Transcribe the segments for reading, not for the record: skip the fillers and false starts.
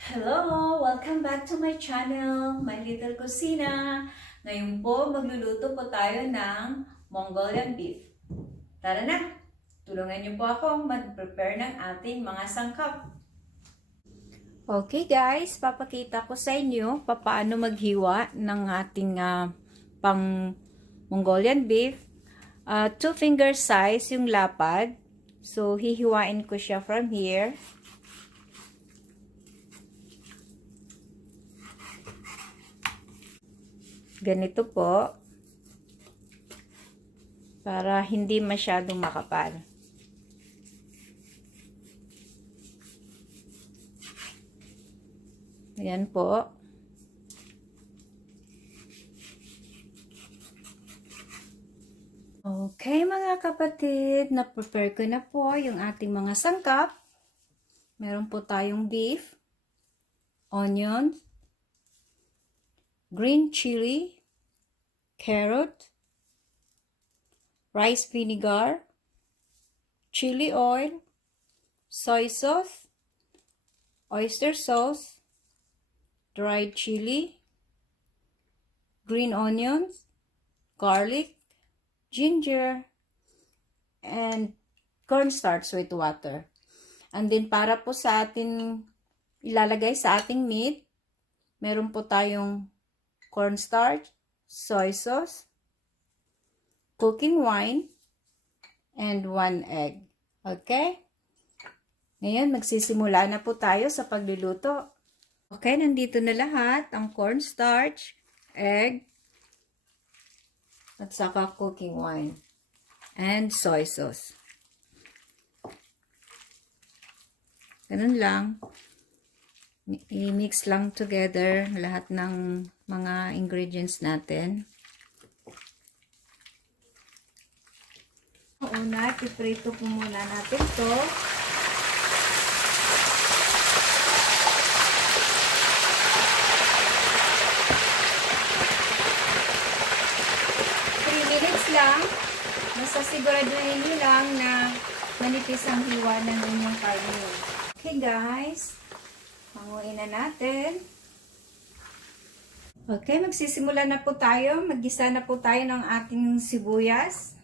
Hello! Welcome back to my channel, My Little Kusina. Ngayon po, magluluto po tayo ng Mongolian beef. Tara na! Tulungan niyo po ako mag-prepare ng ating mga sangkap. Okay guys, papakita ko sa inyo paano maghiwa ng ating pang Mongolian beef. 2-finger size yung lapad. So, hihiwain ko siya from here. Ganito po, para hindi masyadong makapal. Ayan po. Okay mga kapatid, na-prepare ko na po yung ating mga sangkap. Meron po tayong beef, onion, green chili, carrot, rice vinegar, chili oil, soy sauce, oyster sauce, dried chili, green onions, garlic, ginger, and cornstarch with water. And then para po sa atin ilalagay sa ating meat, meron po tayong cornstarch, soy sauce, cooking wine, and 1 egg. Okay? Ngayon, magsisimula na po tayo sa pagluluto. Okay, nandito na lahat. Ang cornstarch, egg, at saka cooking wine, and soy sauce. Ganun lang. I-mix lang together lahat ng mga ingredients natin. Una, iprito po muna natin to. Lang, basta siguraduhin nyo lang na manipis ang hiwa ng inyong karne. Okay guys, hanguin na natin. Okay, magsisimula na po tayo. Maggisa na po tayo ng ating sibuyas.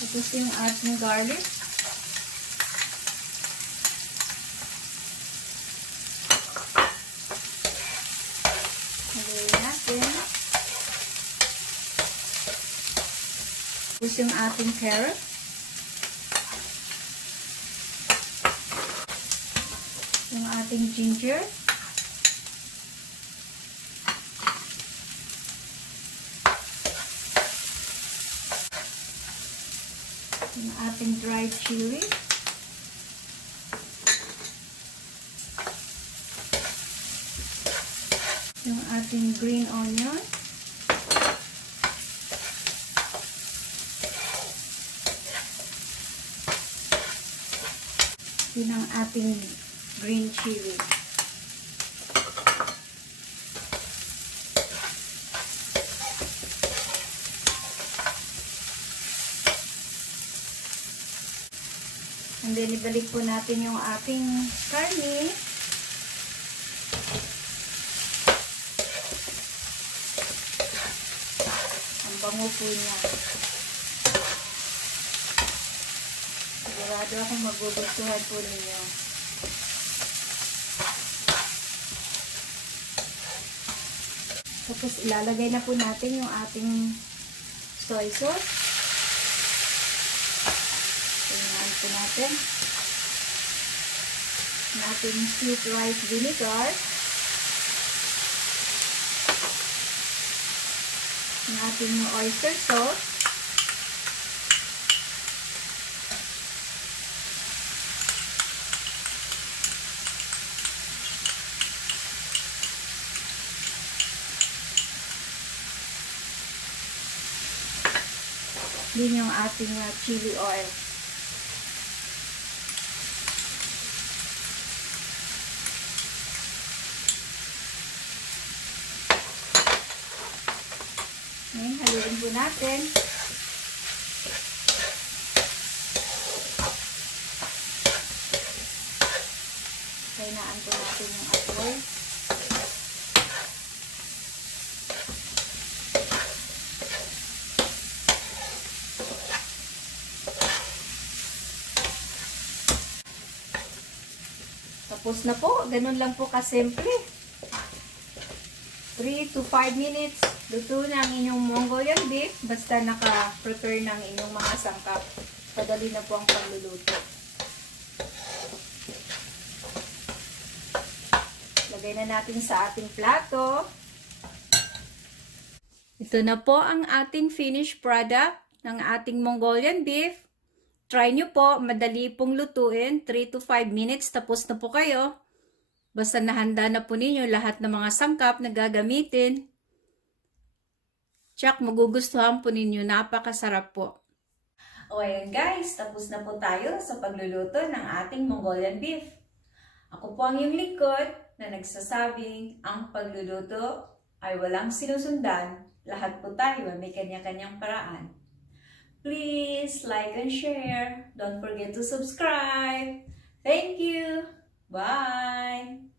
Tapos yung ating garlic. Tapos yung ating carrot. Yung ating ginger. Yung ating dried chili. Yung ating green onion. Yun ang ating green chili. And then, ibalik po natin yung ating karne. Ang bango po niya. Sigurado akong magugustuhan po ninyo. Tapos ilalagay na po natin yung ating soy sauce. Tingnan po natin. Yung ating sweet rice vinegar. Yung ating oyster sauce. Din yung ating chili oil. Ngayon, haluin po natin. Kainaan po natin yung apoy. Tapos na po. Ganun lang po kasimple. 3 to 5 minutes. Luto na ang inyong Mongolian beef. Basta naka-prepare ng inyong mga sangkap. Padali na po ang pagluluto. Lagay na natin sa ating plato. Ito na po ang ating finished product ng ating Mongolian beef. Try nyo po, madali pong lutuin, 3 to 5 minutes, tapos na po kayo. Basta nahanda na po ninyo lahat ng mga sangkap na gagamitin. Tsak, magugustuhan po ninyo, napakasarap po. O ayan guys, tapos na po tayo sa pagluluto ng ating Mongolian beef. Ako po ang iyong lingkod na nagsasabing ang pagluluto ay walang sinusundan. Lahat po tayo may kanya-kanyang paraan. Please like and share. Don't forget to subscribe. Thank you. Bye.